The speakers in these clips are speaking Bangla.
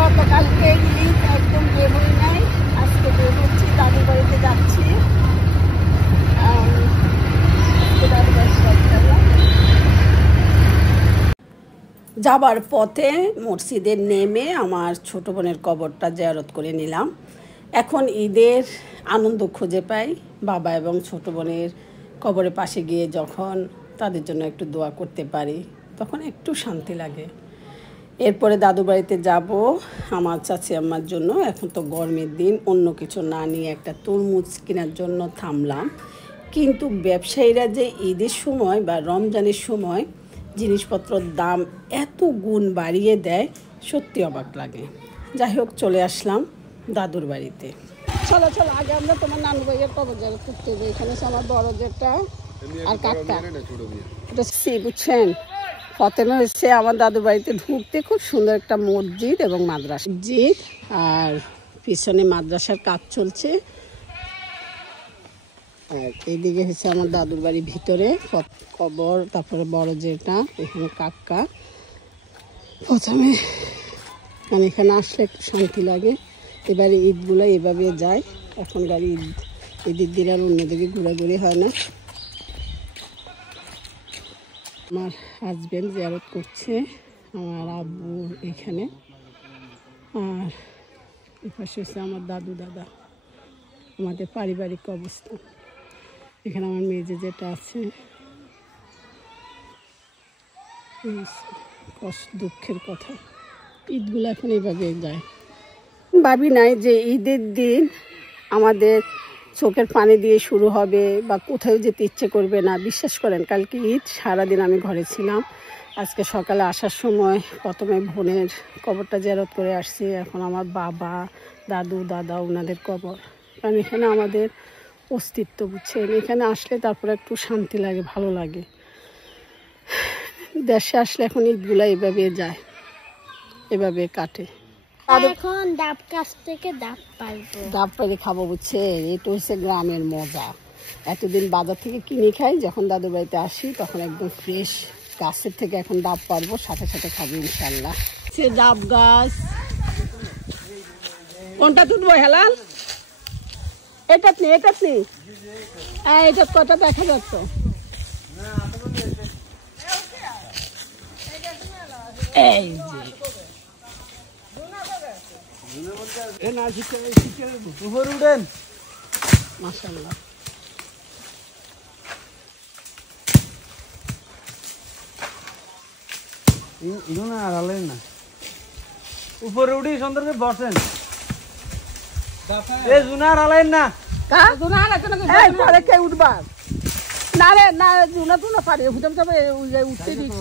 গতকালকে ঈদ একদম বের হই নাই, আজকে বের হচ্ছি, দাদুর বাড়িতে যাচ্ছি। যাবার পথে মসজিদে নেমে আমার ছোট বোনের কবরটা জিয়ারত করে নিলাম। এখন ঈদের আনন্দ খুঁজে পাই বাবা এবং ছোট বোনের কবরের পাশে গিয়ে যখন তাদের জন্য একটু দোয়া করতে পারি, তখন একটু শান্তি লাগে। এরপরে দাদু বাড়িতে যাব আমার চাচি আম্মার জন্য। এখন তো গরমের দিন, অন্য কিছু না নিয়ে একটা তরমুজ কেনার জন্য থামলাম। কিন্তু ব্যবসায়ীরা যে ঈদের সময় বা রমজানের সময় জিনিসপত্রের দাম এত গুণ বাড়িয়ে দেয়, সত্যি অবাক লাগে। যাই হোক, চলে আসলাম দাদুর বাড়িতে। চলো চলো, আগে আমরা তোমার নানু ভাইয়ের কবর জিয়ারত করতে যাই। এখানে আমার বড় যেটা আর কাকা, এটা বুঝছেন। প্রথমে হচ্ছে আমার দাদুর বাড়িতে ঢুকতে খুব সুন্দর একটা মসজিদ এবং মাদ্রাসা, মসজিদ আর পিছনে মাদ্রাসার কাজ চলছে। আর এইদিকে হচ্ছে আমার দাদুর বাড়ির ভিতরে কবর, তারপরে বড় যেটা, এখানে কাকা। প্রথমে মানে এখানে আসলে একটু শান্তি লাগে। এবারে ঈদগুলো এভাবে যায়, এখনকার ঈদের দিন আর অন্যদিকে ঘোরাঘুরি হয় না। আমার হাজব্যান্ড জিয়ারত করছে, আমার আব্বু এখানে, আর এপাশে হচ্ছে আমার দাদু দাদা। আমাদের পারিবারিক অবস্থা। এখানে আমার মেয়ে যেটা আছে, দুঃখের কথা। ঈদগুলো এখন এইভাবে যায়। ভাবি নাই যে ঈদের দিন আমাদের চোখের পানি দিয়ে শুরু হবে বা কোথাও যেতে ইচ্ছে করবে না। বিশ্বাস করেন, কালকে ঈদ, সারাদিন আমি ঘরে ছিলাম। আজকে সকালে আসার সময় প্রথমে বোনের কবরটা জিয়ারত করে আসছি। এখন আমার বাবা, দাদু, দাদা, ওনাদের কবর। কারণ এখানে আমাদের অস্তিত্ব, বুঝছেন। এখানে আসলে তারপরে একটু শান্তি লাগে, ভালো লাগে। দেশে আসলে এখন ঈদগুলো এভাবে যায়, এভাবে কাটে। এখন ডাব গাছ থেকে ডাব পারবো, ডাব পাইলে খাবো, বুঝছে। এটা হচ্ছে গ্রামের মজা। এতদিন বাজার থেকে কিনে খাই, যখন দাদুর বাড়িতে আসি তখন একদম ফ্রেশ গাছের থেকে এখন ডাব পারবো, সাথে সাথে খাবো ইনশাল্লাহ। সে ডাব গাছ কোনটা তুলবো হেলাল? এটা নেই, এটা নেই, এটা কটা দেখা যাচ্ছে। এই যে মাশাআল্লাহ, উপরে উঠি সুন্দর করে বসেন। এ জুনার আলাইন না, কে উঠবার না রে, না জুনা টুনা পারে হুটাম যাবে, উঠতে দিচ্ছ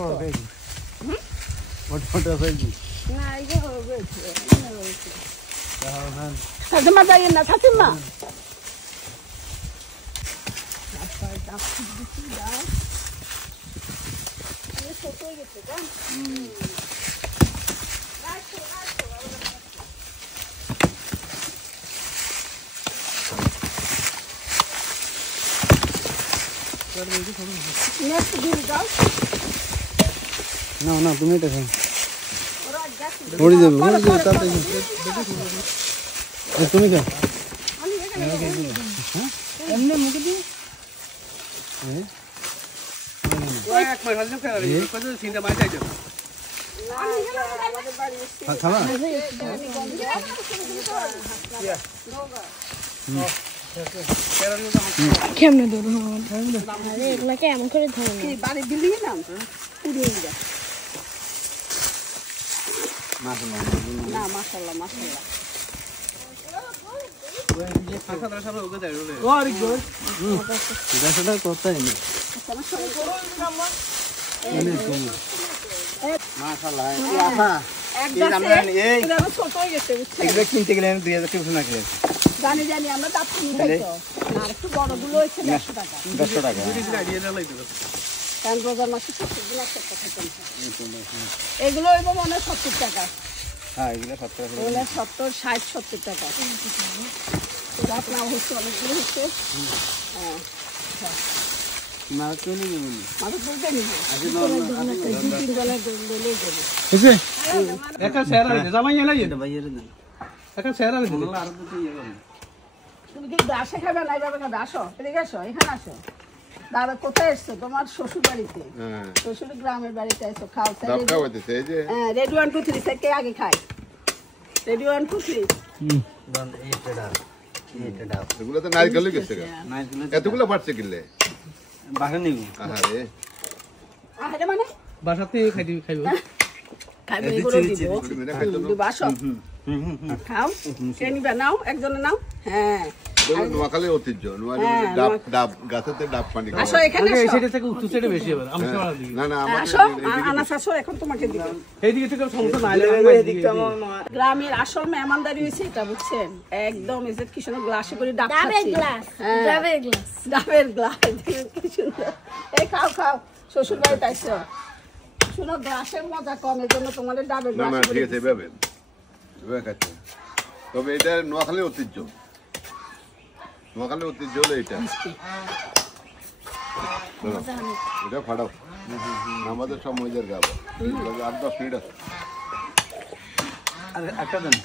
না। এই যে ঠাকুমা যাই না, ঠাকুমা ছোট হয়ে গেছে। না না, তুমি এটা খাও, তুমি খাও। এমনি মুখে দিই কেমনে ধরুন, এগুলাকে এমন করে ধরুন। বাড়ির বিল্ডিং এর নাম না, মাশাআল্লাহ মাশাআল্লাহ। কিনতে গেলে 2000 টাকা কিনে, জানি জানি আমরা দাপ কিনি খাই তো। আর একটু বড় গুলো হচ্ছে 100 টাকা। 100 টাকা। কারণ রোজার মাসে 70 গুলো একটা থাকে। এগুলো হইব মনে হয় 70 টাকা। হ্যাঁ, এগুলো 70 টাকা। এগুলো 70, 60, 70 টাকা। দাপ নাও হচ্ছে অনেকগুলো হচ্ছে। হ্যাঁ, মাছ চলে যাবে মাথা তুলতে নিবি 2-3 জনের দলেই যাবে এসে একা শেয়ার আছে জামাই এলাই এটা বাইরে দেন একা শেয়ার আছে বললা আর দুটো ইয়ে করুন তুমি কি দাসে খাবে না এইভাবে খাবে আসো এদিকে আসো এখানে আসো দাদা কোথায় এসছো তোমার শ্বশুর বাড়িতে শ্বশুর গ্রামের বাড়িতে এসো খাও হ্যাঁ রেডি 1 2 3 থেকে আগে খাই রেডি 1 2 3 দান এটা দাও এগুলো তো নারকেল গেছে নারকেল এতগুলো পারছে কিনলে বাসা নিব আরে আরে মানে বাসাতে খাইবো খাইবে এগুলো দিব দিব আসো খাও কে নিবে নাও একজনে নাও হ্যাঁ নোয়াখালী ঐতিহ্য নোয়াখালী ডাব ডাব গাছেতে ডাব পানি খাওয়া আসো এখানে আসো সেটা থেকে উত্তর সাইডে বেশি হবে আমি সবার দিকে না না আসো আনাস আসো এখন তোমাকে দিব এইদিকে থেকে সমস্যা নাই এদিকে গ্রামের আসল মেহমানদারি হয়েছে এটা বুঝছেন একদম এসে কি সুন্দর গ্লাসে করে ডাব ডাবের খাচ্ছি গ্লাস হ্যাঁ যাবে গ্লাস ডাবের গ্লাস কি সুন্দর এই খাও খাও শ্বশুর বাড়িতে আসছো শুনো গ্লাসের মজা কম এর জন্য তোমাদের ডাবের না গ্লাস না করে ঠিক আছে এভাবে এভাবে খাচ্ছে তবে এটা নোয়াখালী ঐতিহ্য নোয়াখালী ঐতিহ্য হলো এটা এটা ফাটাও আমাদের সব মজার গাব 8-10 মিনিট আছে আর একটা দেন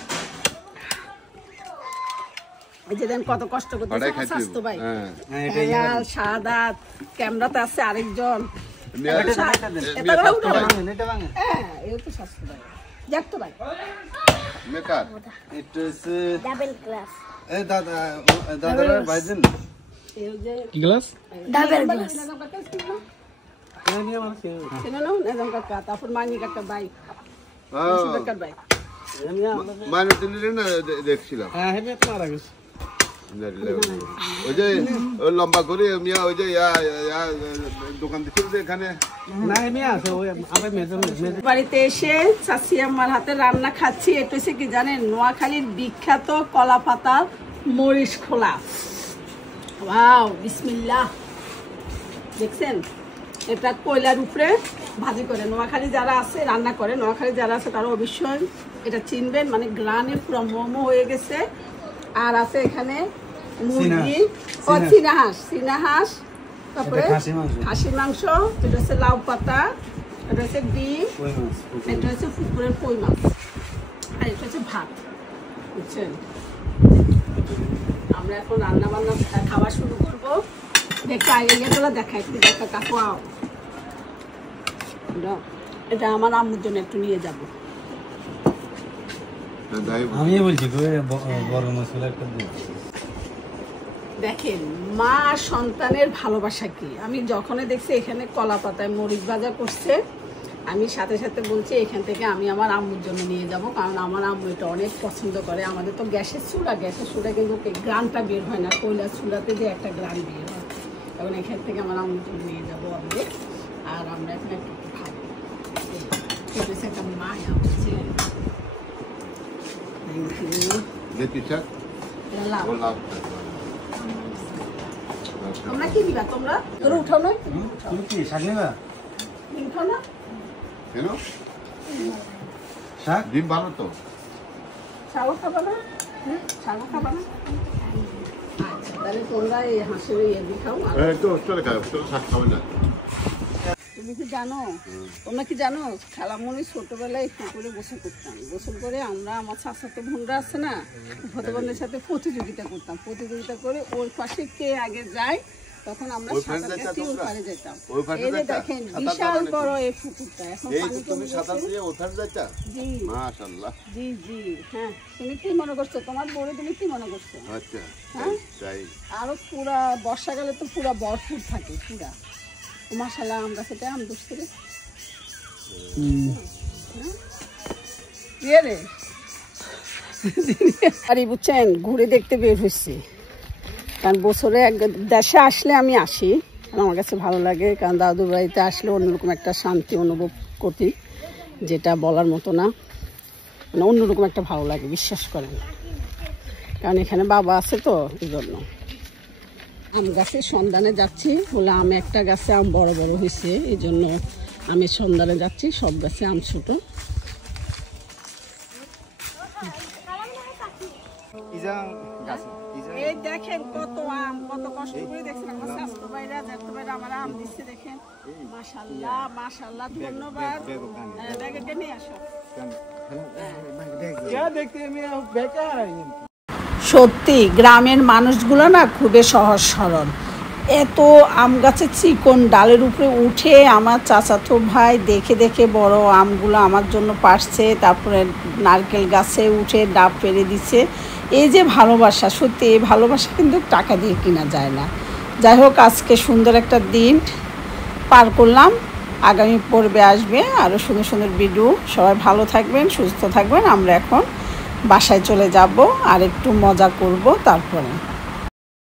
এই যে দেন কত কষ্ট করতেছে ফাটাই আমার খাইতে স্বাস্থ্য ভাই হ্যাঁ হ্যাঁ এটা লাল সাদা ক্যামেরাতে আছে আরেকজন এটা দেন এটা বড় উঠো না। এটা ভাঙে হ্যাঁ এই তো স্বাস্থ্য ভাই যাক তো ভাই মেকার এটা হচ্ছে ডাবল গ্লাস এ দাদা দাদার ভাইজান এই যে কি গ্লাস ডাবল গ্লাস নেজাম কাকা ছিল না নিয়ে মানে ছিল না নেজাম কাকা তারপর মানি কাকা ভাই কাকার ভাই মানে তুমি না দেখছিলাম হ্যাঁ হেমি তো মারা গেছে ওই যে ওই লম্বা করে মিয়া ওই যে দোকান দিচ্ছিল যে এখানে না হেমি আছে ওই আমরা মেজে বাড়িতে এসে চাচি আমার হাতে রান্না খাচ্ছি এটা হচ্ছে কি জানেন নোয়াখালীর বিখ্যাত কলা পাতার মরিচ খোলা ওয়াও বিসমিল্লাহ দেখছেন এটা কয়লার উপরে ভাজি করে নোয়াখালী যারা আছে রান্না করে নোয়াখালী যারা আছে তারা অবশ্যই এটা চিনবেন মানে গ্রানে পুরো মোমো হয়ে গেছে আর আছে এখানে মুরগি ও চীনা হাঁস তারপরে খাসির মাংস এটা হচ্ছে লাউ পাতা এটা হচ্ছে ডিম ওই মাছ এটা হচ্ছে পুকুরের কই মাছ আর এটা হচ্ছে ভাত বুঝছেন আমরা এখন রান্না বান্না খাওয়া শুরু করবো দেখতে আইডিয়াগুলো দেখা একটু দেখা কাকু আও এটা আমার আম্মুর জন্য একটু নিয়ে যাবো আমি বলছি বড় মাছগুলো একটা দিন দেখেন মা আর সন্তানের ভালোবাসা কি আমি যখনই দেখছি এখানে কলা পাতায় মরিচ ভাজা করছে আমি সাথে সাথে বলছি এখান থেকে আমি আমার আম্মুর জন্য নিয়ে যাব কারণ আমার আম্মু এটা অনেক পছন্দ করে আমাদের তো গ্যাসের চুলা কিন্তু গ্রানটা বের হয় না কয়লার চুলাতে যে একটা গ্রান বের হয় তখন এখান থেকে আমার আম্মুর জন্য নিয়ে যাবো আমি আর আমরা এখানে একটু খাবো এটা একটা মায়া হচ্ছে লাভ তোমরা কি দিবা তোমরা তোরা উঠাও না তুমি কি শাক নেবা ডিম খাও না কেন শাক ডিম ভালো তো শাক খাবা না শাক খাবা না আচ্ছা তাহলে তোমরা এই হাঁসের ইয়ে দিয়ে খাও আর একটু চলে খাও শাক খাবে না তুমি কি জানো তোমরা কি জানো খালামণি ছোটবেলায় পুকুরে গোসল করতাম গোসল করে আমরা আমার চাচাতো বোনরা আছে না ভদ্রবন্ধের সাথে প্রতিযোগিতা করতাম প্রতিযোগিতা করে ওর পাশে কে আগে যায় তখন আমরা সাঁতার কাটি ওর পারে যেতাম এই যে দেখেন বিশাল বড় এই পুকুরটা এখন এই পানি তুমি কমে সাঁতার গেছে দিয়ে ওঠার যাচ্ছা জি মাশাআল্লাহ জি জি হ্যাঁ তুমি কি মনে করছো তোমার বড় তুমি কি মনে করছো আচ্ছা হ্যাঁ? তাই আরো পুরা বর্ষাকালে তো পুরা ভরপুর থাকে পুরা মাশাআল্লাহ আমরা সেটা আম দোষ করে রে আরে বুঝছেন ঘুরে দেখতে বের হচ্ছে কারণ বছরে এক দেশে আসলে আমি আসি আমার কাছে ভালো লাগে কারণ দাদুর বাড়িতে আসলে অন্যরকম একটা শান্তি অনুভব করি যেটা বলার মতো না মানে অন্যরকম একটা ভালো লাগে বিশ্বাস করেন কারণ এখানে বাবা আছে তো এই জন্য আম গাছের সন্ধানে যাচ্ছি বলে আম একটা গাছে আম বড় বড় হয়েছে এই জন্য আমের সন্ধানে যাচ্ছি সব গাছে আম ছোট এই দেখেন কত আম, কত কষ্ট করে দেখছেন আমার স্বাস্থ্য ভাইরা, জ্যাঠতো ভাইরা আমার আম দিচ্ছে দেখেন। মাশাআল্লাহ মাশাআল্লাহ, ধন্যবাদ। ব্যাগে নিয়ে আসো। সত্যি গ্রামের মানুষগুলো না খুবই সহজ সরল। এত আম গাছের চিকন ডালের উপরে উঠে আমার চাচাতো ভাই দেখে দেখে বড় আমগুলো আমার জন্য পারছে, তারপরে নারকেল গাছে উঠে ডাব পেরে দিচ্ছে। এই যে ভালোবাসা, সত্যি এই ভালোবাসা কিন্তু টাকা দিয়ে কেনা যায় না। যাই হোক, আজকে সুন্দর একটা দিন পার করলাম। আগামী পর্বে আসবে আরও সুন্দর সুন্দর ভিডিও। সবাই ভালো থাকবেন, সুস্থ থাকবেন। আমরা এখন বাসায় চলে যাব আর একটু মজা করব তারপরে।